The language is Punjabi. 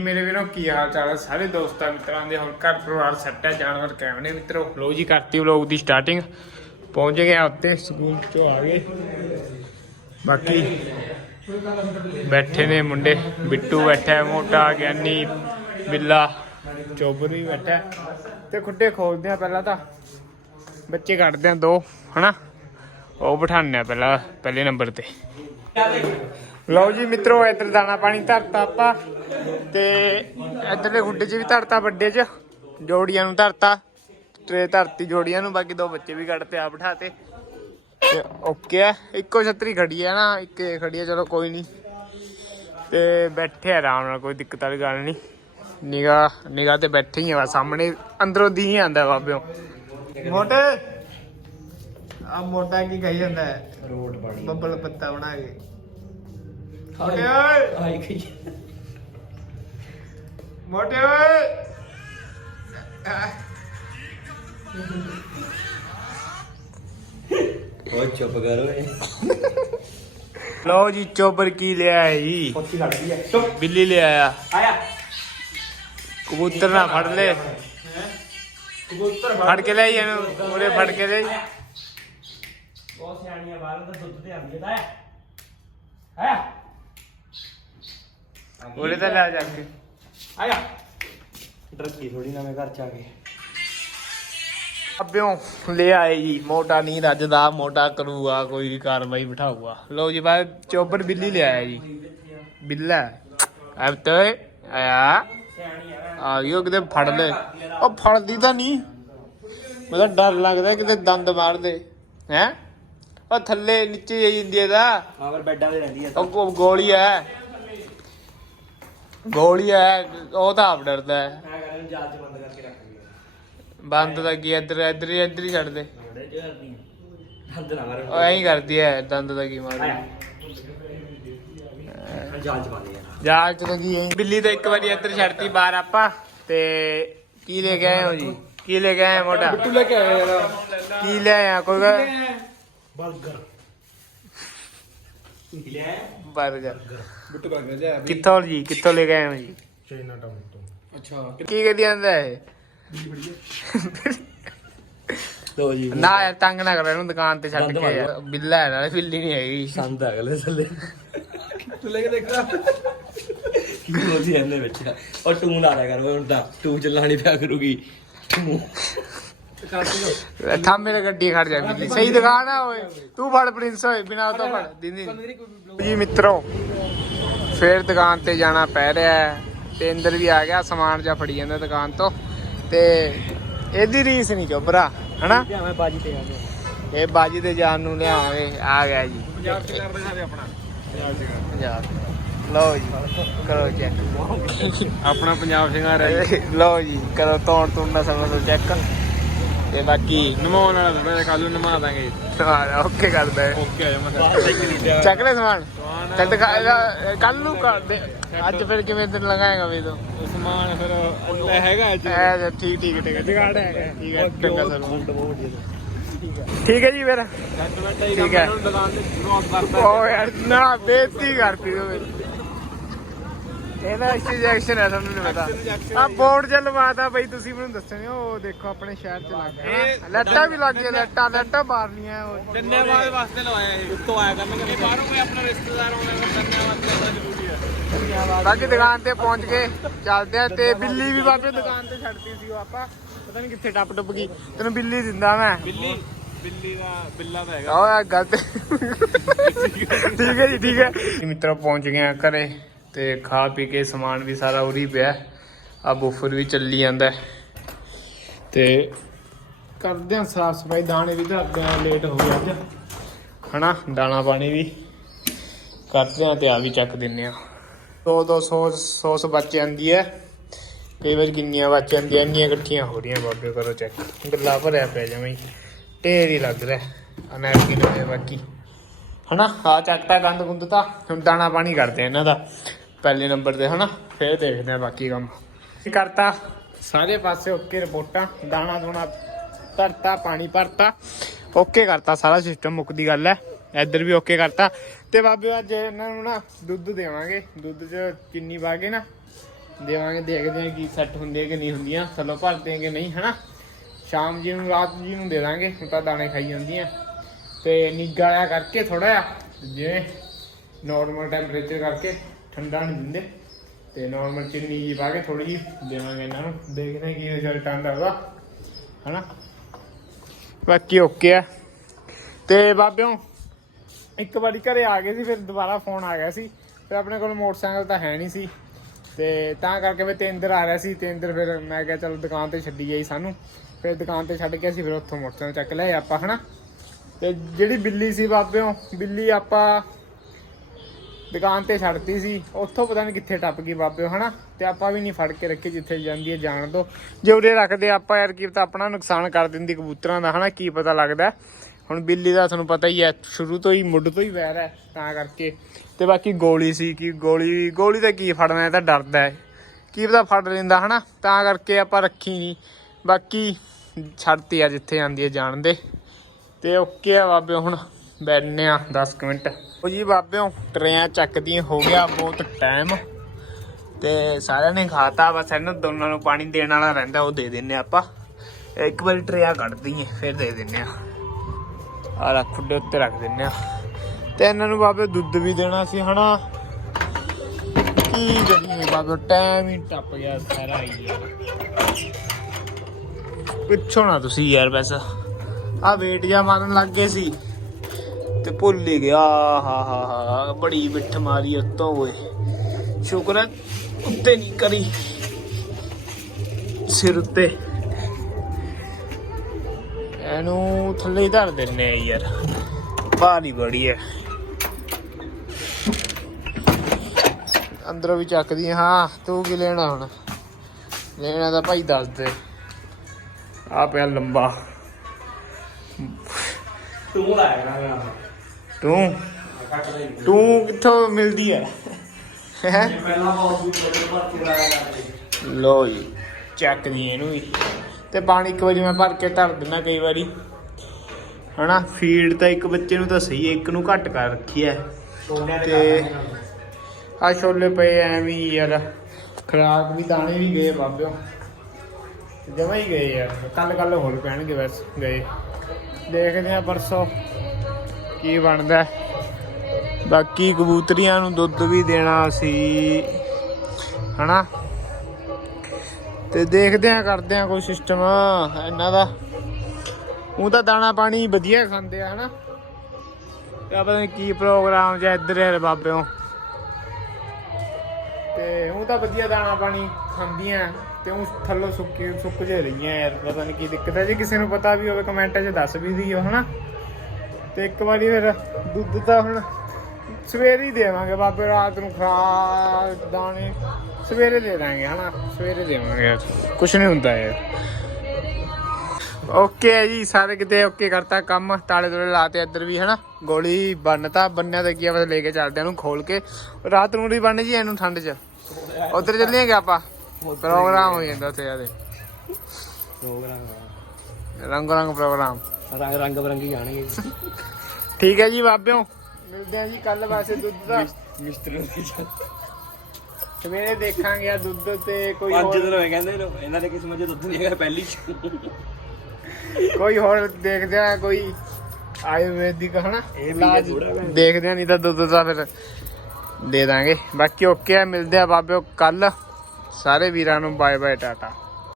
ਮੇਰੇ ਵੀਰੋ, ਕੀ ਹਾਲ ਚਾਲ ਹੈ ਸਾਰੇ ਦੋਸਤਾਂ ਮਿੱਤਰਾਂ ਦੇ? ਹੁਣ ਘਰ ਪਰਿਵਾਰ ਸੈੱਟ ਹੈ, ਜਾਨਵਰ ਕੈਮਰੇ ਨੇ ਮਿੱਤਰੋ। ਲੋ ਜੀ, ਕਰਤੀ ਵਲੋਗ ਦੀ ਸਟਾਰਟਿੰਗ ਪਹੁੰਚ ਗਏ ਆ ਉੱਤੇ, ਸਕੂਲ ਚੋਂ ਆ ਗਏ। ਬਾਕੀ ਬੈਠੇ ਨੇ ਮੁੰਡੇ। ਬਿੱਟੂ ਬੈਠਾ, ਮੋਟਾ, ਗਿਆਨੀ, ਬਿੱਲਾ, ਚੋਬਰ ਵੀ ਬੈਠਾ। ਤੇ ਖੁੱਡੇ ਖੋਲਦੇ ਆ ਪਹਿਲਾਂ ਤਾਂ। ਬੱਚੇ ਕੱਢਦੇ ਆ ਦੋ, ਹਨਾ? ਉਹ ਬਿਠਾਉਂਦੇ ਆ ਪਹਿਲਾਂ, ਪਹਿਲੇ ਨੰਬਰ ਤੇ। ਲਓ ਜੀ ਮਿੱਤਰੋ, ਇੱਧਰ ਦਾਣਾ ਪਾਣੀ ਧਰਤਾ ਆਪਾਂ ਤੇ ਇੱਧਰਲੇ ਖੁੱਡੇ 'ਚ ਵੀ ਧਰਤਾ ਵੱਡੇ 'ਚ, ਜੋੜੀਆਂ ਨੂੰ ਧਰਤਾ ਟਰੇ ਧਰਤੀ ਜੋੜੀਆਂ ਨੂੰ, ਬਾਕੀ ਦੋ ਬੱਚੇ ਵੀ ਕੱਢਤੇ ਆ ਬਿਠਾਤੇ। ਤੇ ਓਕੇ ਆ, ਇੱਕੋ ਛਤਰੀ ਖੜੀ ਆ ਨਾ, ਇੱਕ ਖੜੀ ਆ, ਚਲੋ ਕੋਈ ਨਹੀਂ ਤੇ ਬੈਠੇ ਆਰਾਮ ਨਾਲ, ਕੋਈ ਦਿੱਕਤ ਵਾਲੀ ਗੱਲ ਨਹੀਂ ਨਿਗਾ ਨਿਗਾ ਤੇ ਬੈਠੇ ਹੀ ਆ ਸਾਹਮਣੇ ਅੰਦਰੋਂ ਦੀ ਆਂਦਾ ਬਾਬਿਓ। ਮੋਟੇ ਆ ਮੋਟਾ ਕੀ ਕਹੀ ਜਾਂਦਾ ਹੈ? ਰੋਡ ਬਣੀ ਬੱਬਲ ਪੱਤਾ ਬਣਾ ਕੇ। ਮੋਟੇ ਓਏ ਆਈ ਗਈ ਮੋਟੇ ਓਏ ਆਹ, ਉਹ ਚੁੱਪ ਕਰ ਓਏ। ਲਓ ਜੀ ਚੋਬਰ ਕੀ ਲਿਆ ਹੈ ਜੀ ਪੱਤੀ ਲੜਦੀ ਹੈ। ਚੁੱਪ। ਬਿੱਲੀ ਲੈ ਆਇਆ। ਆਇਆ ਕਬੂਤਰ ਨਾ ਫੜ ਲੈ। ਕਬੂਤਰ ਫੜ ਕੇ ਲੈ ਆਈ ਇਹਨੂੰ। ਉਹਨੇ ਫੜ ਕੇ ਲੈ ਬਹੁਤ ਸਿਆਣੀਆਂ ਬਾਹਰ ਦਾ ਦੁੱਧ ਤੇ ਆਉਂਦੀ ਹੈ। ਆਇਆ। ਉਹਨੇ ਤਾਂ ਲੈ ਜਾ ਕੇ। ਆਇਆ। ਡਰਕੀ ਥੋੜੀ ਨਾ ਮੈਂ ਘਰ ਚ ਆ ਕੇ ਅੱਬਿਓ ਲੈ ਆਏ ਜੀ ਮੋਟਾ ਨਹੀਂ ਰੱਜਦਾ ਮੋਟਾ ਕਰੂਗਾ ਕੋਈ ਕਾਰਵਾਈ ਬਿਠਾਊਗਾ। ਲਓ ਜੀ ਬਾਈ ਚੋਬਰ ਬਿੱਲੀ ਲੈ ਆਇਆ ਜੀ। ਬਿੱਲਾ। ਅਬ ਤੇ ਆਇਆ। ਆ ਆ ਗਿਓ ਕਿਤੇ ਫੜ ਲੈ। ਉਹ ਫੜਦੀ ਤਾਂ ਨਹੀਂ। ਮੈਨੂੰ ਡਰ ਲੱਗਦਾ ਕਿਤੇ ਦੰਦ ਮਾਰ ਦੇ ਹੈ? ਉਹ ਥੱਲੇ ਨੀਚੇ ਜਾਈ ਜਾਂਦੀ ਇਹਦਾ। ਮਾਵਰ ਬੈੱਡਾਂ ਤੇ ਰਹਿੰਦੀ ਹੈ ਉਹ ਗੋਲੀ ਹੈ ਗੋਲੀ ਹੈ ਉਹ ਤਾਂ ਆਪ ਡਰਦਾ ਹੈ। ਮੈਂ ਕਹਿੰਦਾ ਜਾਲ ਚ ਬੰਦ ਕਰਕੇ ਰੱਖ ਦਿਓ ਬੰਦ ਦਾ ਕੀ ਇੱਧਰ ਇੱਧਰ ਹੀ ਇੱਧਰ ਹੀ ਛੱਡ ਦੇ। ਬੜੇ ਚ ਕਰਦੀ ਹੈ ਹੱਦ ਨਾ ਮਾਰ। ਉਹ ਐਂ ਹੀ ਕਰਦੀ ਹੈ ਦੰਦ ਦਾ ਕੀ ਮਾਰ ਆਇਆ। ਜਾਲ ਚ ਬੰਦ ਯਾਰ ਚ ਬਿੱਲੀ ਤਾਂ ਇੱਕ ਵਾਰੀ ਇੱਧਰ ਛੱਡਤੀ ਬਾਹਰ ਆਪਾਂ ਤੇ ਕੀ ਲੈ ਕੇ ਆਏ ਹੋ ਜੀ? ਕੀ ਲੈ ਕੇ ਆਏ ਮੋਟਾ ਬਿੱਟੂ ਲੈ ਕੇ ਯਾਰ। ਕੀ ਲੈ ਆਇਆ? ਕੋਈ ਗੱਲ ਬਲਗਰ ਲੈ ਬਰਗਰ ਬਿੱਟੂ ਬਰਗਰ ਜਾ ਕਿੱਥੋਂ ਜੀ? ਕਿੱਥੋਂ ਲੈ ਕੇ ਆਏ ਹੋ ਜੀ? ਚਾਈਨਾ ਟਾਊਨ ਤੋਂ। ਅੱਛਾ। ਕੀ ਕਹਦੀ ਜਾਂਦਾ ਇਹ ਲੋ ਜੀ। ਨਾ ਯਾਰ ਤੰਗ ਨਾ ਕਰ ਇਹਨੂੰ ਦੁਕਾਨ ਤੇ ਛੱਡ ਕੇ ਯਾਰ। ਬਿੱਲਾ ਹੈ ਨਾਲੇ ਬਿੱਲੀ ਨਹੀਂ ਹੈਗੀ। ਸੰਦ ਅਗਲੇ ਥੱਲੇ। ਤੂੰ ਲੈ ਕੇ ਦੇਖਦਾ ਉਹਦੀ ਇਹਨੇ ਵਿੱਚ ਉਹ ਟੂਨ ਆ ਰਿਹਾ ਕਰ ਓਏ ਹੁਣ ਤਾਂ ਟੂ ਚੱਲਾਣੀ ਪਿਆ ਕਰੂਗੀ। ਟੂ ਥਾਂ ਮੇਰੇ ਗੱਡੀ ਖੜ ਜਾ ਬਿੱਲੀ ਸਹੀ ਦੁਕਾਨ ਆ ਓਏ। ਤੂੰ ਫੜ ਪ੍ਰਿੰਸ ਓਏ ਬਿਨਾ ਤੋਂ ਫੜ। ਦਿੰਦੀ ਜੀ ਮਿੱਤਰੋ ਫੇਰ ਦੁਕਾਨ ਤੇ ਜਾਣਾ ਪੈ ਰਿਹਾ ਹੈ। ਤੇ ਅੰਦਰ ਵੀ ਆ ਗਿਆ ਸਮਾਨ ਜਾਂ ਫੜੀ ਜਾਂਦਾ ਦੁਕਾਨ ਤੋਂ। ਤੇ ਇਹਦੀ ਰੀਸ ਨਹੀਂ ਚੋਬਰਾ ਹਨਾ? ਮੈਂ ਬਾਜੀ ਤੇ ਆ ਗਿਆ। ਇਹ ਬਾਜੀ ਤੇ ਜਾਨ ਨੂੰ ਲਿਆਵਾਂਗੇ ਆ ਗਿਆ ਜੀ। ਪੰਜਾਬ ਚ ਕਰ ਦਿਖਾ ਦੇ ਆਪਣਾ। ਪੰਜਾਬ ਲਓ ਜੀ ਕਰੋ ਚੈੱਕ। ਆਪਣਾ ਪੰਜਾਬ ਸਿੰਘਾਰ ਹੈ ਲਓ ਜੀ ਕਰੋ ਤੋੜ ਤੁੰਨਾ ਸਮਝ ਲਓ ਚੈੱਕ। ਤੇ ਬਾਕੀ ਨਮਾਉਣ ਵਾਲਾ ਥੋੜਾ ਜਿਹਾ ਕੱਲ ਨੂੰ ਨਮਾ ਦਾਂਗੇ। ਓਕੇ ਕਰਦਾ ਹੈ। ਓਕੇ ਆ ਜਾ ਮੈਂ ਚੱਕ ਲੈ ਸਮਾਨ। ਚੱਲ ਦਿਖਾ ਕੱਲ ਨੂੰ ਕਰ ਦੇ। ਅੱਜ ਫਿਰ ਕਿਵੇਂ ਦਿਨ ਲਗਾਏਗਾ ਵੀ ਤੂੰ? ਸਮਾਨ ਫਿਰ ਲੈ ਹੈਗਾ ਅੱਜ। ਐ ਜਾ, ਠੀਕ ਠੀਕ ਠੀਕ ਹੈ। ਜਗਾੜ ਹੈ ਠੀਕ ਹੈ ਚੰਗਾ ਸਰ। ਖੁੰਡ ਬਹੁਤ ਵਧੀਆ ਠੀਕ ਹੈ। ਜੀ ਫਿਰ। ਠੀਕ ਹੈ। ਦੁਕਾਨ ਤੇ ਕਰਦਾ ਓ ਯਾਰ ਨਾ ਬੇਇੱਜ਼ਤੀ ਕਰਤੀ ਤੂੰ ਮੇਰੀ ਇਹਦਾ ਐਕਸਚੇਂਜ ਹੈ ਤੁਹਾਨੂੰ ਨਹੀਂ ਪਤਾ। ਆ ਬੋਰਡ ਚ ਲਵਾਤਾ ਬਈ ਤੁਸੀਂ ਮੈਨੂੰ ਦੱਸਣੇ ਉਹ ਦੇਖੋ ਆਪਣੇ ਸ਼ਹਿਰ ਚ ਲੱਗ ਗਿਆ। ਲੈਟਾਂ ਵੀ ਲੱਗ ਗਈਆਂ ਲੈਟਾਂ ਲੈਟਾਂ ਮਾਰਨੀਆਂ ਉਹ। ਧੰਨਵਾਦ ਵਾਸਤੇ ਲਵਾਇਆ ਇਹ। ਉੱਤੋਂ ਆਇਆ ਕਰਨਗੇ ਬਾਹਰੋਂ ਕੋਈ ਆਪਣਾ ਰਿਸ਼ਤੇਦਾਰ ਆਉਂਦਾ ਤਾਂ ਧੰਨਵਾਦ ਕਰਨਾ ਜ਼ਰੂਰੀ ਹੈ। ਬਾਕੀ ਦੁਕਾਨ ਤੇ ਪਹੁੰਚ ਕੇ ਚੱਲਦੇ ਆ ਤੇ ਬਿੱਲੀ ਵੀ ਬਾਬੇ ਦੁਕਾਨ ਤੇ ਛੱਡਤੀ ਸੀ ਉਹ ਆਪਾਂ। ਪਤਾ ਨਹੀਂ ਕਿੱਥੇ ਟੱਪ ਟੁੱਪ ਗਈ। ਤੈਨੂੰ ਬਿੱਲੀ ਦਿੰਦਾ ਮੈਂ। ਬਿੱਲੀ? ਬਿੱਲੀ ਦਾ ਬਿੱਲਾ ਤਾਂ ਹੈਗਾ। ਯਾਰ ਗਲਤ ਠੀਕ ਹੈ ਜੀ ਠੀਕ ਹੈ। ਮਿੱਤਰੋ ਪਹੁੰਚ ਗਏ ਆ ਘਰੇ। ਤੇ ਖਾ ਪੀ ਕੇ ਸਮਾਨ ਵੀ ਸਾਰਾ ਉਰੀ ਪਿਆ। ਆ ਬੂਫਰ ਵੀ ਚੱਲੀ ਜਾਂਦਾ। ਹੈ। ਤੇ ਕਰਦੇ ਆ ਸਾਫ਼ ਸਫ਼ਾਈ, ਦਾਣੇ ਵੀ ਤਾਂ ਅੱਗੇ ਲੇਟ ਹੋ ਗਿਆ ਅੱਜ। ਹਨਾ, ਦਾਣਾ ਪਾਣੀ ਵੀ ਕਰਦੇ ਆ ਤੇ ਆ ਵੀ ਚੱਕ ਦਿੰਨੇ ਆ। ਦੋ ਦੋ ਸੌਸ ਸੌਸ ਬਚ ਜਾਂਦੀ ਹੈ ਕਈ ਵਾਰ ਕਿੰਨੀਆਂ ਬਚ ਜਾਂਦੀਆਂ, ਇੰਨੀਆਂ ਇਕੱਠੀਆਂ ਹੋ ਰਹੀਆਂ, ਬਾਬੇ ਕਰੋ ਚੈੱਕ। ਗੱਲਾਂ ਭਰਿਆ ਪੈ ਜਮਾਂ ਢੇਰ ਹੀ ਲੱਗ ਰਿਹਾ ਅਨਰਕੀ ਨੇ ਬਾਕੀ। ਹਨਾ ਆ ਚੱਕਤਾ ਗੰਦ ਗੁੰਦ ਤਾਂ। ਹੁਣ ਦਾਣਾ ਪਾਣੀ ਕਰਦੇ ਆ ਇਹਨਾਂ ਦਾ। ਪਹਿਲੇ ਨੰਬਰ ਤੇ, ਹਨਾ? ਫੇਰ ਦੇਖਦੇ ਆ ਬਾਕੀ ਕੰਮ। ਕਰਤਾ? ਸਾਰੇ ਪਾਸੇ ਓਕੇ ਰਿਪੋਰਟਾਂ, ਦਾਣਾ ਦੂਣਾ ਧਰਤਾ, ਪਾਣੀ ਭਰਤਾ। ਓਕੇ ਕਰਤਾ ਸਾਰਾ ਸਿਸਟਮ ਮੁੱਕਦੀ ਗੱਲ ਹੈ ਇੱਧਰ ਵੀ ਓਕੇ ਕਰਤਾ। ਤੇ ਬਾਬੇ, ਅੱਜ ਇਹਨਾਂ ਨੂੰ ਨਾ ਦੁੱਧ ਦੇਵਾਂਗੇ। ਦੁੱਧ 'ਚ ਚੀਨੀ ਪਾ ਕੇ ਨਾ ਦੇਵਾਂਗੇ, ਦੇਖਦੇ ਹਾਂ ਕੀ ਸੈੱਟ ਹੁੰਦੀ ਹੈ ਕਿ ਨਹੀਂ ਹੁੰਦੀਆਂ। ਥੱਲੋਂ ਭਰਦੇ ਕਿ ਨਹੀਂ, ਹਨਾ? ਸ਼ਾਮ ਜੀ ਨੂੰ, ਰਾਤ ਜੀ ਨੂੰ ਦੇ ਦਾਂਗੇ, ਹੁਣ ਤਾਂ ਦਾਣੇ ਖਾਈ ਜਾਂਦੀਆਂ। ਤੇ ਨਿੱਘਾ ਜਿਹਾ ਕਰਕੇ ਥੋੜਾ ਜਿਹਾ, ਜਿਵੇਂ ਨਾਰਮਲ ਟੈਂਪਰੇਚਰ ਕਰਕੇ ਠੰਡਾ ਨਹੀਂ ਦਿੰਦੇ। ਤੇ ਨਾਰਮਲ ਚੀਨੀ ਜੀ ਪਾ ਕੇ ਥੋੜੀ ਜੀ ਦੇਵਾਂਗੇ ਇਹਨਾਂ ਨੂੰ। ਦੇਖਦੇ ਹਾਂ ਕੀ ਰਿਜ਼ਲਟ ਆਉਂਦਾ ਉਹਦਾ। ਹਨਾ? ਬਾਕੀ ਓਕੇ ਆ। ਤੇ ਬਾਬਿਓ, ਇੱਕ ਵਾਰੀ ਘਰੇ ਆ ਗਏ ਸੀ, ਫਿਰ ਦੁਬਾਰਾ ਫੋਨ ਆ ਗਿਆ ਸੀ। ਫਿਰ ਆਪਣੇ ਕੋਲ ਮੋਟਰਸਾਈਕਲ ਤਾਂ ਹੈ ਨਹੀਂ ਸੀ। ਤੇ ਤਾਂ ਕਰਕੇ ਫਿਰ ਤੇਂਦਰ ਆ ਰਿਹਾ ਸੀ। ਤੇਂਦਰ ਫਿਰ ਮੈਂ ਕਿਹਾ ਚਲ ਦੁਕਾਨ ਤੇ ਛੱਡੀ ਗਈ ਸਾਨੂੰ। ਫਿਰ ਦੁਕਾਨ ਤੇ ਛੱਡ ਕੇ ਅਸੀਂ ਫਿਰ ਉੱਥੋਂ ਮੋਟਰਸਾਈਕਲ ਚੱਕ ਲਿਆ ਆਪਾਂ, ਹਨਾ? ਤੇ ਜਿਹੜੀ ਬਿੱਲੀ ਸੀ ਬਾਬਿਓ, ਬਿੱਲੀ ਆਪਾਂ ਦੁਕਾਨ ਤੇ ਛੱਡਤੀ ਸੀ। ਉੱਥੋਂ ਪਤਾ ਨਹੀਂ ਕਿੱਥੇ ਟੱਪ ਗਈ ਬਾਬਿਓ ਹਨਾ? ਤੇ ਆਪਾਂ ਵੀ ਨਹੀਂ ਫੜ ਕੇ ਰੱਖੀ ਜਿੱਥੇ ਜਾਂਦੀ ਹੈ, ਜਾਣ ਦੋ। ਜੇ ਉਰੇ ਰੱਖਦੇ ਆਪਾਂ, ਯਾਰ ਕੀ ਪਤਾ ਆਪਣਾ ਨੁਕਸਾਨ ਕਰ ਦਿੰਦੀ ਕਬੂਤਰਾਂ ਦਾ, ਹਨਾ? ਕੀ ਪਤਾ ਲੱਗਦਾ। ਹੁਣ ਬਿੱਲੀ ਦਾ ਤੁਹਾਨੂੰ ਪਤਾ ਹੀ ਹੈ, ਸ਼ੁਰੂ ਤੋਂ ਹੀ, ਮੁੱਢ ਤੋਂ ਹੀ ਵੈਰ ਹੈ, ਤਾਂ ਕਰਕੇ। ਤੇ ਬਾਕੀ ਗੋਲੀ ਸੀ ਕਿ ਗੋਲੀ ਗੋਲੀ ਤਾਂ ਕੀ ਫੜਨਾ, ਇਹ ਤਾਂ ਡਰਦਾ ਹੈ। ਕੀ ਪਤਾ ਫੜ ਲੈਂਦਾ, ਹਨਾ? ਤਾਂ ਕਰਕੇ ਆਪਾਂ ਰੱਖੀ ਨਹੀਂ ਬਾਕੀ ਛੱਡਤੀ ਆ ਜਿੱਥੇ ਜਾਂਦੀ ਹੈ, ਜਾਣ ਦੇ। ਤੇ ਓਕੇ ਆ ਬਾਬੇ ਹੁਣ। ਬੈਠਨੇ ਆ 10 ਕੁ ਮਿੰਟ। ਉਹ ਜੀ ਬਾਬਿਓ, ਟਰੇਆਂ ਚੱਕਦੀਆਂ, ਹੋ ਗਿਆ ਬਹੁਤ ਟਾਈਮ ਤੇ ਸਾਰਿਆਂ ਨੇ ਖਾਤਾ, ਬਸ ਇਹਨਾਂ ਦੋਨਾਂ ਨੂੰ ਪਾਣੀ ਦੇਣ ਵਾਲਾ ਰਹਿੰਦਾ, ਉਹ ਦੇ ਦਿੰਨੇ ਆਪਾਂ। ਇੱਕ ਵਾਰੀ ਟਰੇਆਂ ਕੱਢਦੀ ਦਈਏ, ਫਿਰ ਦੇ ਦਿੰਨੇ ਆ। ਆ ਰੱਖ ਖੁੱਡੇ ਉੱਤੇ ਰੱਖ ਦਿੰਨੇ ਆ। ਤੇ ਇਹਨਾਂ ਨੂੰ ਬਾਬੇ ਦੁੱਧ ਵੀ ਦੇਣਾ ਸੀ, ਹਨਾ? ਕੀ ਕਰੀਏ ਬਾਬੇ ਟਾਈਮ ਹੀ ਟੱਪ ਗਿਆ ਸਾਰਾ ਹੀ ਪਿੱਛੋਂ ਨਾ ਤੁਸੀਂ ਯਾਰ ਬਸ। ਆ ਵੇਟ ਜਾ ਮਾਰਨ ਲੱਗ ਗਏ ਸੀ। ਤੇ ਭੁੱਲ ਹੀ ਗਿਆ ਹਾ ਹਾ ਹਾ, ਬੜੀ ਮਿੱਠ ਮਾਰੀ ਉੱਤੋਂ ਓਏ। ਸ਼ੁਕਰ ਹੈ ਉੱਤੇ ਨਹੀਂ ਕਰੀ। ਸਿਰ ਉੱਤੇ। ਇਹਨੂੰ ਥੱਲੇ ਹੀ ਧਰ ਦਿੰਨੇ ਯਾਰ। ਭਾਰੀ ਬੜੀ ਹੈ ਅੰਦਰੋਂ ਵੀ ਚੱਕਦੀ ਹਾਂ, ਤੂੰ ਕੀ ਲੈਣਾ ਹੁਣ? ਲੈਣਾ ਤਾਂ ਭਾਈ ਦੱਸ ਦੇ। ਆ ਪਿਆ ਲੰਬਾ। ਤੂੰ ਲਾਇਆ ਕਰਾਂਗਾ ਤੂੰ? ਤੂੰ ਕਿੱਥੋਂ ਮਿਲਦੀ ਹੈ? ਹੈਂ? ਪਹਿਲਾਂ ਬਹੁਤ ਵੀ ਬੜੇ ਭਰ ਕੇ ਲਾਇਆ ਕਰਦੇ ਲੋ ਜੀ ਚੱਕਦੀ ਇਹਨੂੰ ਵੀ। ਤੇ ਪਾਣੀ ਇੱਕ ਵਾਰੀ ਮੈਂ ਭਰ ਕੇ ਧਰ ਦਿੰਦਾ ਕਈ ਵਾਰੀ। ਹਨਾ ਫੀਡ ਤਾਂ ਇੱਕ ਬੱਚੇ ਨੂੰ ਤਾਂ ਸਹੀ ਹੈ ਇੱਕ ਨੂੰ ਘੱਟ ਕਰ ਰੱਖੀ ਹੈ ਤੇ ਆ ਛੋਲੇ ਪਏ ਐਵੇਂ ਯਾਰ। ਖਰਾਕ ਵੀ ਦਾਣੇ ਵੀ ਗਏ ਬਾਬਿਓ। ਜਮਾ ਹੀ ਗਏ ਯਾਰ ਕੱਲ ਕੱਲ ਹੋਰ ਪੈਣਗੇ ਬਸ ਗਏ। ਦੇਖਦੇ ਆ ਪਰਸੋਂ। ਕੀ ਬਣਦਾ? ਬਾਕੀ ਕਬੂਤਰੀਆਂ ਨੂੰ ਦੁੱਧ ਵੀ ਦੇਣਾ ਸੀ। ਹਨਾ? ਤੇ ਦੇਖਦੇ ਆ ਕਰਦੇ ਆ ਕੋਈ ਸਿਸਟਮ ਇਹਨਾਂ ਦਾ। ਉਹ ਤਾਂ ਦਾਣਾ ਪਾਣੀ ਵਧੀਆ ਖਾਂਦੇ ਆ, ਹਨਾ? ਤੇ ਪਤਾ ਨਹੀਂ ਕੀ ਪ੍ਰੋਗਰਾਮ ਜਾਂ ਇੱਧਰ ਯਾਰ ਬਾਬਿਓ। ਤੇ ਉਹ ਤਾਂ ਵਧੀਆ ਦਾਣਾ ਪਾਣੀ ਖਾਂਦੀਆਂ, ਤੇ ਉਹ ਥੱਲੋਂ ਸੁੱਕੀ ਸੁੱਕ ਜੇ ਰਹੀਆਂ ਯਾਰ, ਪਤਾ ਨਹੀਂ ਕੀ ਦਿੱਕਤ ਹੈ। ਜੇ ਕਿਸੇ ਨੂੰ ਪਤਾ ਵੀ ਹੋਵੇ ਕਮੈਂਟਾਂ 'ਚ ਦੱਸ ਵੀ ਦਿਓ, ਹਨਾ? ਤੇ ਇੱਕ ਵਾਰੀ ਫਿਰ ਦੁੱਧ ਤਾਂ ਹੁਣ ਸਵੇਰੇ ਹੀ ਦੇਵਾਂਗੇ ਬਾਬੇ ਰਾਤ ਨੂੰ ਖਰਾ ਦਾਣੇ ਸਵੇਰੇ ਦੇ ਦਾਂਗੇ ਹਨਾ? ਸਵੇਰੇ ਦੇਵਾਂਗੇ ਯਾਰ ਕੁਛ ਨਹੀਂ ਹੁੰਦਾ ਯਾਰ ਓਕੇ ਜੀ ਸਾਰੇ ਕਿਤੇ ਓਕੇ ਕਰਤਾ ਕੰਮ ਤਾਲੇ ਤੋਲੇ ਲਾਤੇ ਇੱਧਰ ਵੀ ਹਨਾ? ਗੋਲੀ ਬੰਨਤਾ ਬੰਨਿਆ ਤੇ ਕੀ ਬਸ ਲੈ ਕੇ ਚੱਲਦੇ ਇਹਨੂੰ ਖੋਲ ਕੇ। ਰਾਤ ਨੂੰ ਨਹੀਂ ਬੰਨ ਜੀ ਇਹਨੂੰ ਠੰਡ 'ਚ। ਉਧਰ ਚੱਲੀਏਗੇ ਆਪਾਂ? ਪ੍ਰੋਗਰਾਮ ਹੋ ਜਾਂਦਾ ਉੱਥੇ ਜਾਦੇ ਪ੍ਰੋਗਰਾਮ। ਰੰਗ ਰੰਗ ਪ੍ਰੋਗਰਾਮ। ਰੰਗ ਰੰਗ ਬਰੰਗੀ ਜਾਣਗੇ ਠੀਕ ਹੈ ਜੀ ਬਾਬਿਓ। ਮਿਲਦੇ ਆ ਜੀ ਕੱਲ ਵਾਸਤੇ ਦੁੱਧ ਦਾ। ਮਿਸਤਰੀ ਦੇ ਸਵੇਰੇ ਦੇਖਾਂਗੇ ਆ ਦੁੱਧ ਤੇ ਕੋਈ ਪੰਜ ਹੋਰ ਦਿਨ ਹੋਏ ਕਹਿੰਦੇ ਨੇ, ਇਹਨਾਂ ਦੇ ਕਿਸਮਤ ਚ ਦੁੱਧ ਨਹੀਂ ਹੈਗਾ ਪਹਿਲੀ ਚ। ਕੋਈ ਹੋਰ ਦੇਖਦੇ ਆ ਕੋਈ ਆਯੁਰਵੈਦਿਕ ਹਨਾ। ਦੇਖਦੇ ਆ ਨਹੀਂ ਤਾਂ ਦੁੱਧ ਦਾ ਫਿਰ ਦੇ ਦਾਂਗੇ। ਬਾਕੀ ਓਕੇ ਆ ਮਿਲਦੇ ਆ ਬਾਬਿਓ ਕੱਲ ਸਾਰੇ ਵੀਰਾਂ ਨੂੰ ਬਾਏ ਬਾਏ ਟਾਟਾ।